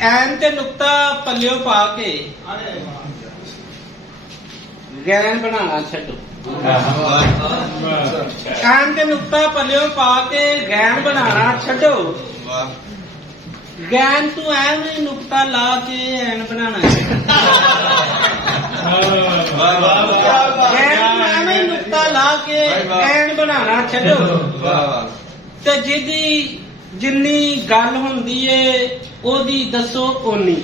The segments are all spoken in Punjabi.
ਐਨ ਤੇ ਨੁਕਤਾ ਪੱਲਿਓ ਪਾ ਕੇ ਗੈਨ ਬਣਾਉਣਾ ਛੱਡੋ। ਐਨ ਤੇ ਨੁਕਤਾ ਪੱਲਿਓ ਪਾ ਕੇ ਗੈਨ ਬਣਾਉਣਾ ਛੱਡੋ। ਗੈਨ ਤੂੰ ਐਵੇਂ ਨੁਕਤਾ ਲਾ ਕੇ ਐਨ ਬਣਾਉਣਾ ਗੈਨ ਐਵੇਂ ਨੁਕਤਾ ਲਾ ਕੇ ਐਨ ਬਣਾਉਣਾ ਛੱਡੋ। ਤੇ ਜਿਹਦੀ ਜਿੰਨੀ ਗੱਲ ਹੁੰਦੀ ਏ ਉਹਦੀ ਦੱਸੋ ਓਨੀ।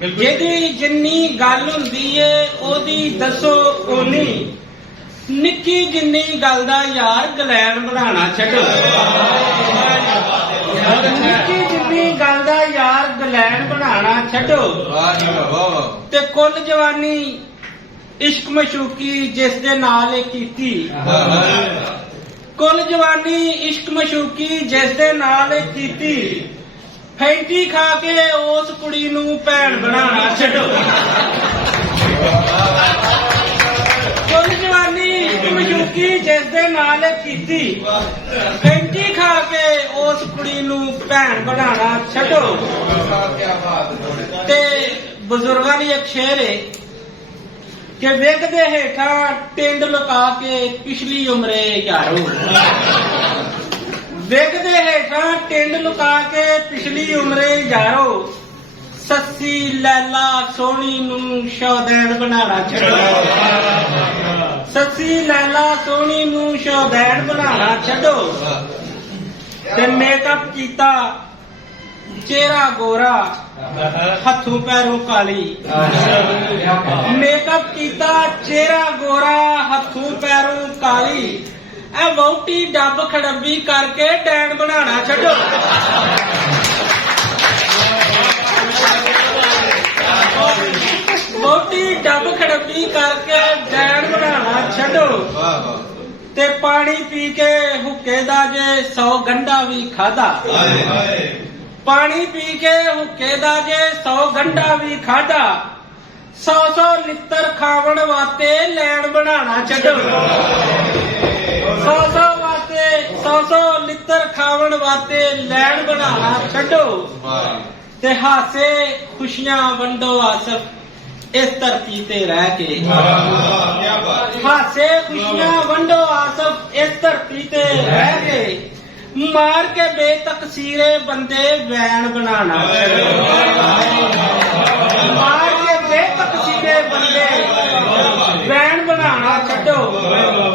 ਜਿਹਦੀ ਜਿੰਨੀ ਗੱਲ ਹੁੰਦੀ ਏ ਉਹਦੀ ਦੱਸੋ ਓਨੀ। ਨਿੱਕੀ ਜਿੰਨੀ ਗੱਲ ਦਾ ਯਾਰ ਗਲੈਨ ਬਣਾਉਣਾ ਛੱਡੋ। ਨਿੱਕੀ ਜਿੰਨੀ ਗੱਲ ਦਾ ਯਾਰ ਗਲੈਨ ਬਣਾਉਣਾ ਛੱਡੋ। ਤੇ ਕੁੱਲ ਜਵਾਨੀ ਇਸ਼ਕ ਮਸ਼ੂਕੀ ਜਿਸ ਦੇ ਨਾਲ ਇਹ ਕੀਤੀ। ਕੁੱਲ ਜਵਾਨੀ ਇਸ਼ਕ ਮਸ਼ੂਕੀ ਜਿਸ ਦੇ ਨਾਲ ਇਹ ਕੀਤੀ। ਫੈਂਟੀ ਖਾ ਕੇ ਉਸ ਕੁੜੀ ਨੂੰ ਭੈਣ ਬਣਾਉਣਾ ਛੱਡੋ। ਕੁੱਲ ਜਵਾਨੀ ਇਸ਼ਕ ਮਸ਼ੂਕੀ ਜਿਸ ਦੇ ਨਾਲ ਇਹ ਕੀਤੀ। ਫੈਂਟੀ ਖਾ ਕੇ ਉਸ ਕੁੜੀ ਨੂੰ ਭੈਣ ਬਣਾਉਣਾ ਛੱਡੋ। ਤੇ ਬਜ਼ੁਰਗਾਂ ਦੀ ਇੱਕ ਸ਼ੇਰ ਹੈ ਕਿ ਵਿਗ ਦੇ ਹੇਠਾਂ ਟਿੰਡ ਲੁਕਾ ਕੇ ਪਿਛਲੀ ਉਮਰੇ ਯਾਰੋ। ਵਿਗ ਦੇ ਹੇਠਾਂ ਟਿੰਡ ਲੁਕਾ ਕੇ ਪਿਛਲੀ ਉਮਰੇ ਯਾਰੋ। ਸੱਸੀ ਲੈਲਾ ਸੋਹਣੀ ਨੂੰ ਸ਼ੌਦੈਨ ਬਣਾਉਣਾ ਛੱਡੋ। ਸੱਸੀ ਲੈਲਾ ਸੋਹਣੀ ਨੂੰ ਸ਼ੌਦੈਨ ਬਣਾਉਣਾ ਛੱਡੋ। ਤੇ ਮੇਕਅਪ ਕੀਤਾ ਚਿਹਰਾ ਗੋਰਾ ਹੱਥੋਂ ਪੈਰੋਂ ਕਾਲੀ। ਮੇਕਅਪ ਕੀਤਾ ਚਿਹਰਾ ਗੋਰਾ ਹੱਥੋਂ ਪੈਰੋਂ ਕਾਲੀ। ਇਹ ਵਹੁਟੀ ਡੱਬ ਖੜੱਬੀ ਕਰਕੇ ਡੈਣ ਬਣਾਉਣਾ ਛੱਡੋ। ਵਹੁਟੀ ਡੱਬ ਖੜੱਬੀ ਕਰਕੇ ਡੈਣ ਬਣਾਉਣਾ ਛੱਡੋ। ਤੇ ਪਾਣੀ ਪੀ ਕੇ ਹੁੱਕੇ ਦਾ ਜੇ 100 ਗੰਢਾ ਵੀ ਖਾਦਾ। ਪਾਣੀ ਪੀ ਕੇ ਹੁੱਕੇ ਦਾ ਜੇ 100 ਗੰਢਾ ਵੀ ਖਾਦਾ। 100 ਲਿੱਤਰ ਖਾਵਣ ਵਾਸਤੇ ਲੈਣ ਬਣਾਉਣਾ ਛੱਡੋ। 100 ਲਿੱਤਰ ਖਾਵਣ ਵਾਸਤੇ ਲੈਣ ਬਣਾਉਣਾ ਛੱਡੋ। ਤੇ ਹਾਸੇ ਖੁਸ਼ੀਆਂ ਵੰਡੋ ਆਸਫ ਇਸ ਧਰਤੀ ਤੇ ਰਹਿ ਕੇ। ਹਾਸੇ ਖੁਸ਼ੀਆਂ ਵੰਡੋ ਆਸਫ ਇਸ ਧਰਤੀ ਤੇ ਰਹਿ ਕੇ। ਮਾਰ ਕੇ ਬੇਤਕਸੀਰੇ ਬੰਦੇ ਵੈਣ ਬਣਾਉਣਾ। ਮਾਰ ਕੇ ਬੇਤਕਸੀਰੇ ਬੰਦੇ ਵੈਣ ਬਣਾਉਣਾ ਛੱਡੋ।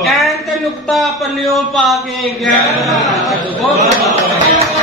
ਐਨ ਤੇ ਨੁਕਤਾ ਪੱਲਿਓ ਪਾ ਕੇ ਗੈਣ ਬਣਾਉਣਾ ਛੱਡੋ।